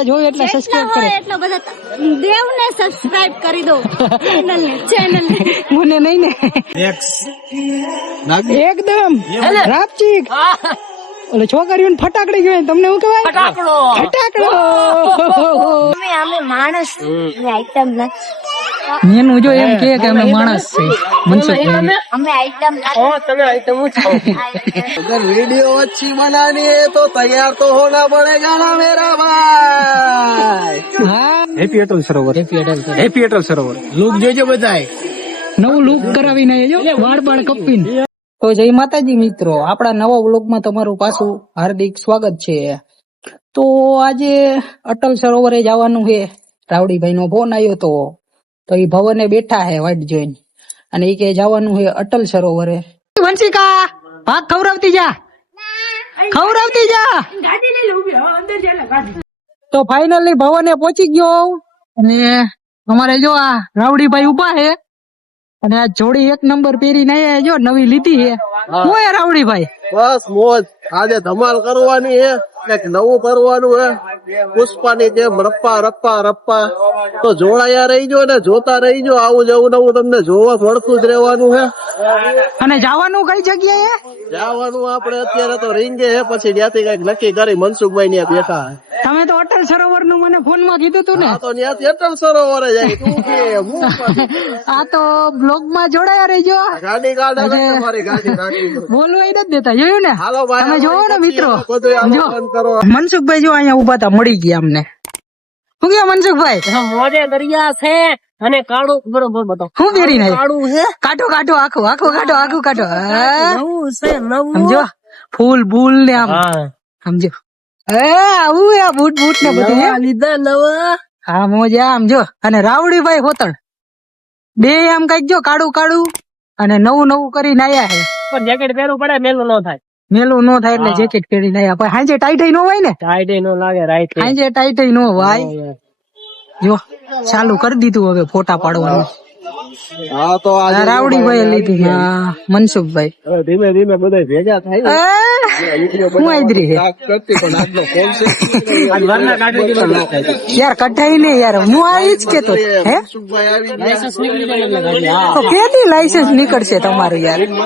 જોયું એટલે સબસ્ક્રાઇબ કરે. એટલો બધો દેવને સબસ્ક્રાઇબ કરી દો. ચેનલને ચેનલને મને નહીં ને. એકદમ. રાપચીક. ઓલે છોકરીઓને ફટાકડી કહેવાય તમને શું કહેવાય? ફટાકડો. અમે અમે માણસ આઈટમ મેનુ જો એમ કે કે અમે માણસ છે મનસુખભાઈ અમે આઈટમ હો તમે આઈટમ છો અગર વીડિયો અચ્છી બનાની હે તો તૈયાર તો હોના પડેગા ના મેરા ભાઈ. Happy Atal Sarovar happy Atal happy Atal Sarovar look જોજો બધાય. નવું લુક કરાવીને જો વાળ બાળ કપ્પીને તો જય માતાજી મિત્રો. આપણા નવા વ્લોગમાં તમારું પાછું હાર્દિક સ્વાગત છે. તો આજે અટલ સરોવરે જવાનું છે. રાવડીભાઈ નો ફોન આવ્યો તો. તો એ ભવને બેઠા હે વાટ જોઈને. અને એ કે જવાનું હે અટલ સરોવરે. વંશિકા ભાગ ખવરાવતી જા. ખવરાવતી જા. તો ફાઇનલી ભવને પહોંચી ગયો અને અમારે જો આ રાવડીભાઈ ઊભા હે. અને આ જોડી એક નંબર પહેરીને આયા જો નવી લીધી હે. હું હે રાવડીભાઈ? બસ મોજ. આજે ધમાલ કરવાની હે કંઈક નવું કરવાનું હે. પુષ્પાની જેમ રપ્પા રપ્પા રપ્પા. તો જોડાયા રહીજો ને જોતા રહીજો. આવું જવું નવું તમને જોવા મળતું જ રહેવાનું હે. અને જવાનું કઈ જગ્યાએ? જવાનું આપણે અત્યારે તો રીંગે હે પછી ત્યાંથી કંઈક નક્કી કરી મનસુખભાઈ ત્યાં બેઠા તમે તો અટલ સરોવરનું મને ફોનમાં કીધું તું ને. તો ત્યાંથી અટલ સરોવર જાય. તું કે આ તો બ્લોગમાં જોડાયા રહીજો. ગાડી ને તમારી ગાડી રાખી. બોલવા નથી દેતા. જોયું ને? હાલો ભાઈ તમે જોવો ને મિત્રો. મનસુખભાઈ જો અહીંયા ઊભા હતા. મળી ગયા અમને. શું ગયા મનસુખભાઈ? મોજે દરિયા છે અને કાળું બરોબર બતાવો હું પહેરીને આવ્યા? કાળું છે? કાઢો કાઢો આખું આખું કાઢો આખું કાઢો. નવું છે નવું. સમજો? ફૂલ બૂલ ને આમ. સમજો? એ આવું હે આ બૂટ બૂટ ને બધું લીધા નવા. હા મોજા આમ જો. અને રાવડીભાઈ હોતણ. બે આમ કંઈક જો કાળું કાળું. અને નવું નવું કરીને આયા છે પણ જેકેટ પહેરવું પડે મેલું ન થાય. મેલું નો થાય એટલે જેકેટ પહેરી આયા. પણ હાંજે ટાઈટ નો હોય ને? ટાઈટ નો લાગે રાઈટ હાંજે ટાઈટ નો હોય. જો ચાલુ કરી દીધું હવે ફોટા પાડવાનું. હા તો આ રાવડી ભાઈ લીધી હા મનસુખભાઈ. હવે ધીમે ધીમે બધા ભેગા થાય હું આદરી હે કાક કરતી પણ આજનો કોલ વરના કાઢી દીધા યાર કઢાઈ ને યાર. હું આવી જ કેતો. હે? તો કેદી લાયસન્સ નીકળશે તમારું યાર? એટલે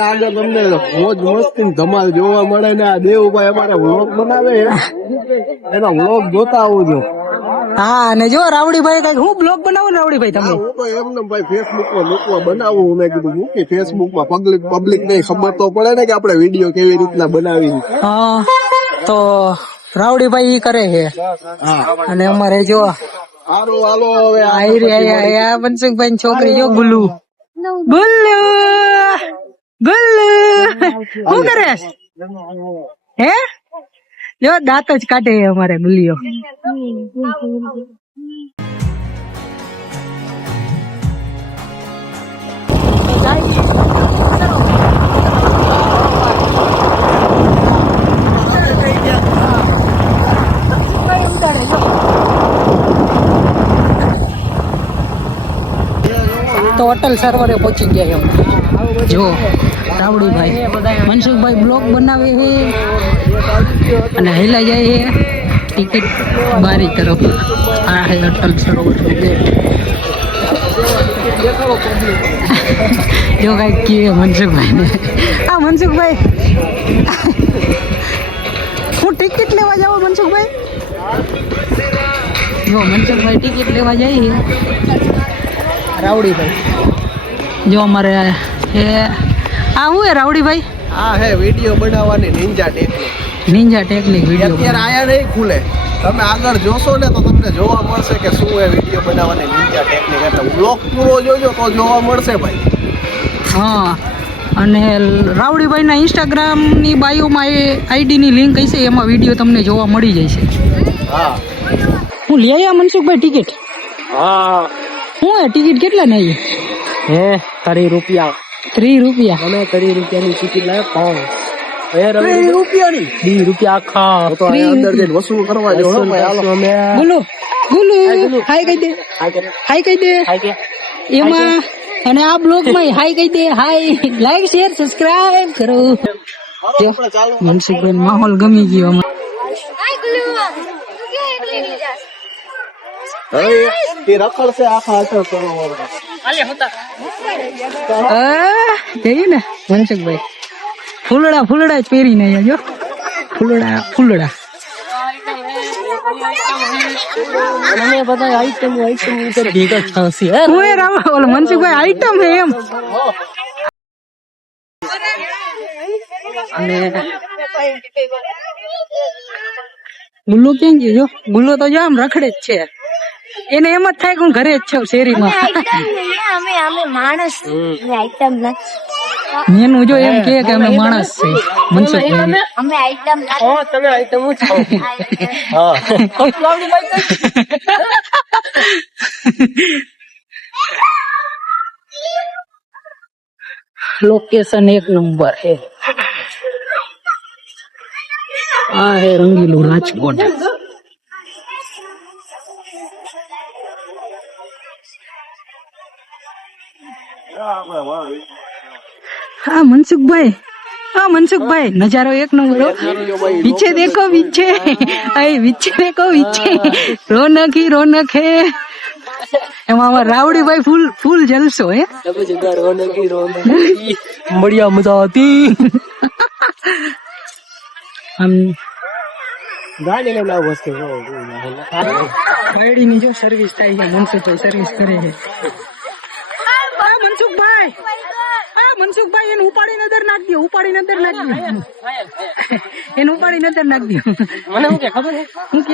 આગળ તમને મોજ મસ્તી ધમાલ જોવા મળે ને આ દેવભાઈ અમારે વ્લોગ બનાવે છે. એના વ્લોગ જોતા આવજો. હા અને જો રાવડીભાઈ કઈ હું બ્લોગ બનાવું ને રાવડીભાઈ તમે? હું તો એમને ભાઈ ફેસબુકમાં મૂકવા બનાવું મેં કીધું મૂકી ફેસબુકમાં પબ્લિક પબ્લિક ને ખબર તો પડે ને કે આપણે વીડિયો કેવી રીતના બનાવી હા તો રાવડીભાઈ ઈ કરે છે. અને અમારે જો સારું હાલો હવે આયરી આયા આયા મનસુખભાઈ છોકરી જો ગુલ્લુ. ગુલ્લુ! ગુલ્લુ! શું કરે? હે? જો દાંત જ કાઢે અમારે ગુલ્લીઓ. તો અટલ સરોવરે પહોંચી ગયા એમ. જો રાવડીભાઈ મનસુખભાઈ બ્લોગ બનાવે છે અને હેલા જાય છે ટિકિટ બારી તરફ આ હે અટલ સરોવર ગેટ. જો કાંઈક કે મનસુખભાઈ ને આ મનસુખભાઈ. હું ટિકિટ લેવા જાઉં મનસુખભાઈ? જો મનસુખભાઈ ટિકિટ લેવા જાય છે રાવડીભાઈ. જો અમારે એ આ હું હે રાવડીભાઈ? આ હે વીડિયો બનાવવાની ninja technique. Ninja technique video અત્યારે આયા નહીં ખુલે. તમે આગળ જોશો ને તો તમને જોવા મળશે કે શું એ વીડિયો બનાવવાની નિંજા ટેકનિક એટલે બ્લોક પૂરો જોજો તો જોવા મળશે ભાઈ. હા અને રાવડીભાઈના ઇન્સ્ટાગ્રામની બાયોમાં એ આઈડીની લિંક હશે એમાં વીડિયો તમને જોવા મળી જાય છે હા. હું લઈ આવ્યા મનસુખભાઈ ટિકિટ હા. હું એ ટિકિટ કેટલા ને હે તરી રૂપિયા. ત્રી રૂપિયા. અમે તરી રૂપિયાની ટિકિટ લાવ્યા રવિ રૂપિયાની? દી રૂપિયા આખા. તો અંદર જઈને વસૂલ કરવા જો હો અમે? બોલો બોલો હાય કહી દે. હાય કહી દે. એમાં અને આ બ્લોગમાં હાય કહી દે. હાય. લાઈક શેર સબસ્ક્રાઇબ કરો. મનસુખભાઈ માહોલ ગમી ગયો ગુલુ. તું રખડશે આખા અટલ સરોવર આ, જઈએ ને મનસુખભાઈ ફૂલડા ફૂલડા જ પહેરીને આવ્યા જો ફૂલડા ફૂલડા. ગુલ્લો ક્યાં ગયો જો ગુલ્લો તો જો આમ રખડે જ છે. એને એમ જ થાય કે હું ઘરે જ છું શેરીમાં. અમે અમે માણસ આઈટમ નથી. મેનું જો એમ કે કે અમે માણસ છે. મનસુખ અમે આઈટમ હા તમે આઈટમ જ છો હા. લોકેશન એક નંબર હે. આ હે રંગીલું રાજકોટ. હા મનસુખભાઈ. હા મનસુખભાઈ. નજારો એક નંબર. પીછે દેખો પીછે અહી પીછે દેખો પીછે રોનક હી રોનક હે. એમાં રાવડી રાવડીભાઈ ફૂલ ફૂલ જલસો હે. બઢિયા મજા હતી. આમ ગાડી લઈને વસ્તુ. જો સર્વિસ થાય છે મનસુખભાઈ સર્વિસ કરે છે આ મનસુખભાઈ આ મનસુખભાઈ એને ઉપાડી નજર નાખ દો ઉપાડી નજર નાખ દો એને ઉપાડી નજર નાખ દો મને શું કે ખબર છે?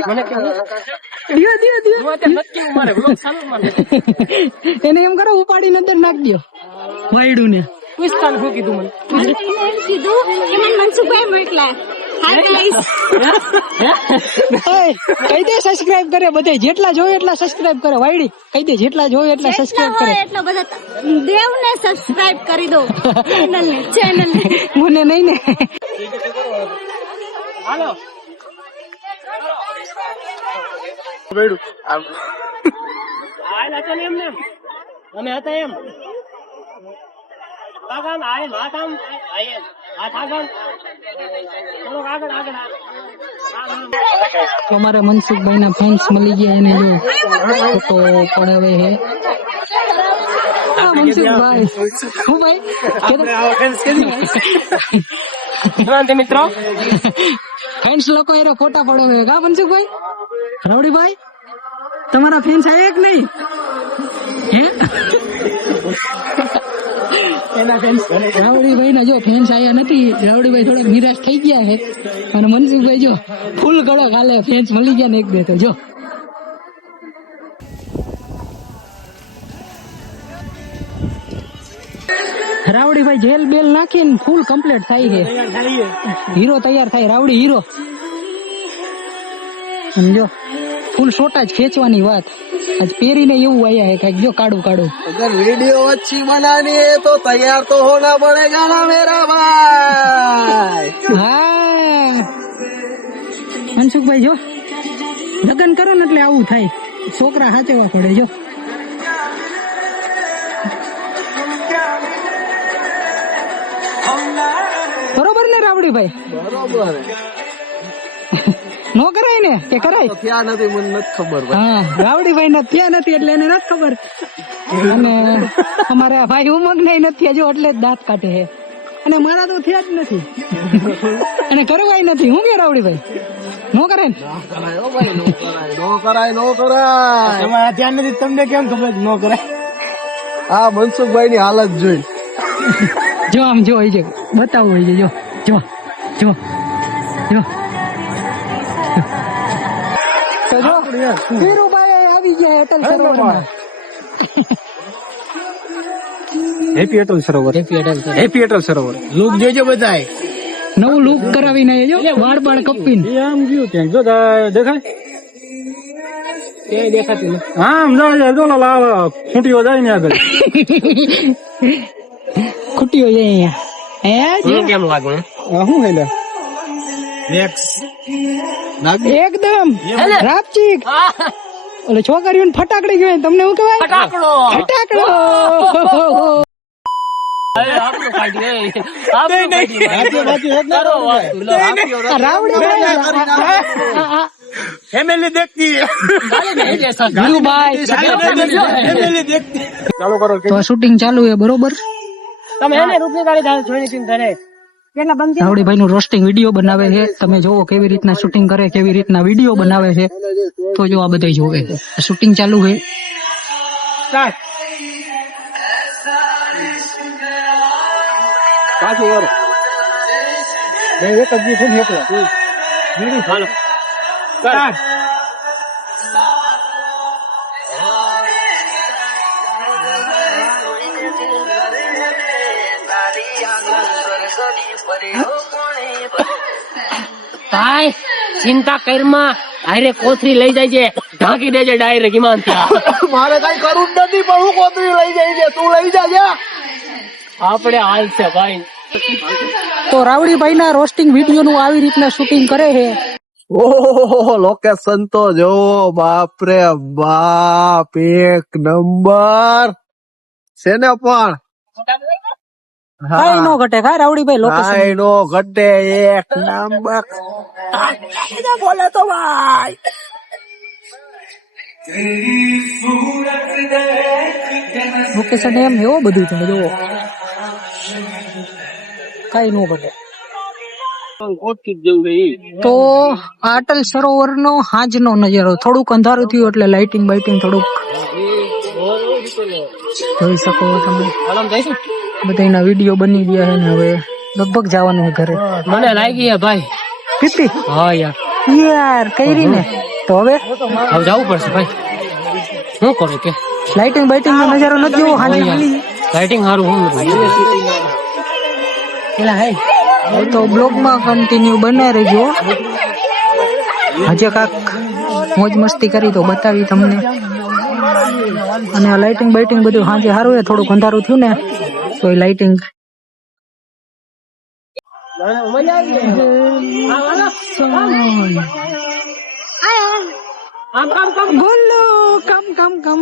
મને કે દિયો દિયો દિયો. હું અત્યારે નક્કી મારે બ્લોગ ચાલુ મારે. એને એમ કરો ઉપાડી નજર નાખ દો વાયડું ને પૂછતા શું કીધું મને? કીધું કે મને મનસુખભાઈ ઓય, કહી દે સબસ્ક્રાઇબ કરે બધે જેટલા જોવે એટલા સબસ્ક્રાઇબ કરે વાયડી. કહી દે જેટલા જોવે એટલા સબસ્ક્રાઇબ કરે. એટલો બધા દેવને સબસ્ક્રાઇબ કરી દો. ચેનલ ને ચેનલ ને. મને નહીં ને. હાલો. આયલા ચાલ એમ ને. અમે હતા એમ. આગળ આય હાથ આમ આય એમ. હાથ આગળ આગળ. તો અમારે મનસુખભાઈ ના ફેન્સ મળી ગયા એને જો. ફોટો પડાવે હે? મનસુખભાઈ. ભાઈ? મિત્રો. ફેન્સ લોકો એનો ફોટા પડાવે કા મનસુખભાઈ? રાવડીભાઈ? તમારા ફેન્સ આયા કે નહીં? હે? એના ફેન્સ રાવડીભાઈ ના જો ફેન્સ આયા નથી રાવડીભાઈ થોડા નિરાશ થઈ ગયા છે. અને મનસુખભાઈ જો ફૂલ કડક હાલે ફેન્સ મળી ગયા ને એક બે તો જો. રાવડીભાઈ જેલ બેલ નાખીને ફૂલ કમ્પ્લીટ થાય છે. હીરો તૈયાર થાય રાવડી હીરો. સમજો ફૂલ સોટા જ ખેંચવાની વાત. આજ પહેરીને એવું આયા હે કાંઈક જો કાઢું કાઢું. અગર વીડિયો અચ્છી બનાની હે તો તૈયાર તો હોના પડેગા ના મેરા ભાઈ. હા. મનસુખભાઈ જો. લગ્ન કરો ને એટલે આવું થાય. છોકરા હાચવા પડે જો. બરોબર ને રાવડીભાઈ બરોબર. નો કરાય ને? કે કરાય? ત્યાં નથી મને નથી ખબર હા રાવડીભાઈ ને ત્યાં નથી એટલે એને નથી ખબર. અને અમારા ભાઈ ઉમંગ ને નથી હજુ એટલે જ દાંત કાઢે છે. અને મારા તો થયા જ નથી. અને કરવાય નથી. હું કે રાવડીભાઈ નો કરે ને? કરાય હો ભાઈ નો કરાય નો કરાય નો કરાય. તમારા ધ્યાન નથી તમને કેમ ખબર? નો કરાય. આ મનસુખભાઈ ની હાલત જોઈ. જો આમ જો હોય છે બતાવું હોય છે જો જો જો જો. વીરુભાઈ આવી ગયા Atal સરોવરમાં. Happy Atal Sarovar happy Atal happy Atal Sarovar look જોજો બધાય. નવું લુક કરાવીને જો વાળ બાળ કપીને. આમ ગયું ત્યાં. જો દેખાય? દેખાતી આમ જાય. જો લાલ ખૂંટીઓ જાય ને આગળ. ખૂટીઓ જાય અહીંયા. હે કેમ લાગુ? શું હેલે એકદમ. રાપચીક. ઓલે છોકરીઓને ફટાકડી કહેવાય તમને શું કહેવાય? ફટાકડો. તારો. ફેમિલી દેખતી. તો શૂટિંગ ચાલુ છે બરોબર? તમે એને રૂપિયા ગાડી ચાલે જોઈને સીન કરે રાવડીભાઈ નું રોસ્ટિંગ વીડિયો બનાવે છે. તમે જોવો કેવી રીતના શૂટિંગ કરે કેવી રીતના વીડિયો બનાવે છે તો જો આ બધા જોવે શૂટિંગ ચાલુ છે. પાછું વર ભાઈ ચિંતા કરમાં આરે કોથરી લઈ જાય છે. ઢાંકી દેજે ડાયરેક્ટ ઈમાન મારે કઈ કરવું નથી પણ હું કોથરી લઈ જાય છે. તું લઈ જાજે આપણે હાલ છે ભાઈ. તો રાવડીભાઈ ના રોસ્ટિંગ વીડિયો નું આવી રીતના શૂટિંગ કરે છે. ઓહો લોકેશન તો જોવો બાપ રે બાપ એક નંબર. છે ને પણ. કઈ નો ઘટે લોકેશન કાંઈ નો ઘટે એક નંબર. બોલે તો ભાઈ. લોકેશન એમ એવો બધું છે જુઓ. કઈ નો ઘટે. તો અટલ સરોવર નો હાજ નો નજારો થોડુંક અંધારું થયું એટલે લાઇટિંગ બાઇટિંગ થોડુંક જોઈ શકો તમે. બધાના વીડિયો બની ગયા છે ને હવે લગભગ જવાનું છે ઘરે. મને લાગી ગયા ભાઈ. પીપી હા યાર. યાર કઈ ને. તો હવે? હવે જવું પડશે ભાઈ. શું કરું કે? લાઇટિંગ બાઇટિંગ નો નજારો નથી જોવો હાલી લાઇટિંગ સારું હું પેલા હે. તો બ્લોગમાં કન્ટિન્યુ બને રહેજો. હજે કાક મોજ મસ્તી કરી તો બતાવી તમને. અને લાઇટિંગ બાઇટિંગ બધું સાંજે સારું થોડુંક અંધારું થયું ને. તો એ લાઇટિંગ બોલો કમ કમ કમ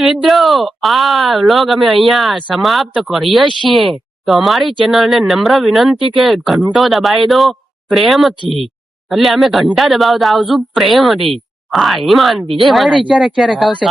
મિત્રો આ વ્લોગ અમે અહીંયા સમાપ્ત કરીએ છીએ. તો અમારી ચેનલ ને નમ્ર વિનંતી કે ઘંટો દબાવી દો પ્રેમથી. એટલે અમે ઘંટા દબાવતા આવશું પ્રેમથી. હા ઈમાનથી. જય ક્યારેક ક્યારેક આવશે.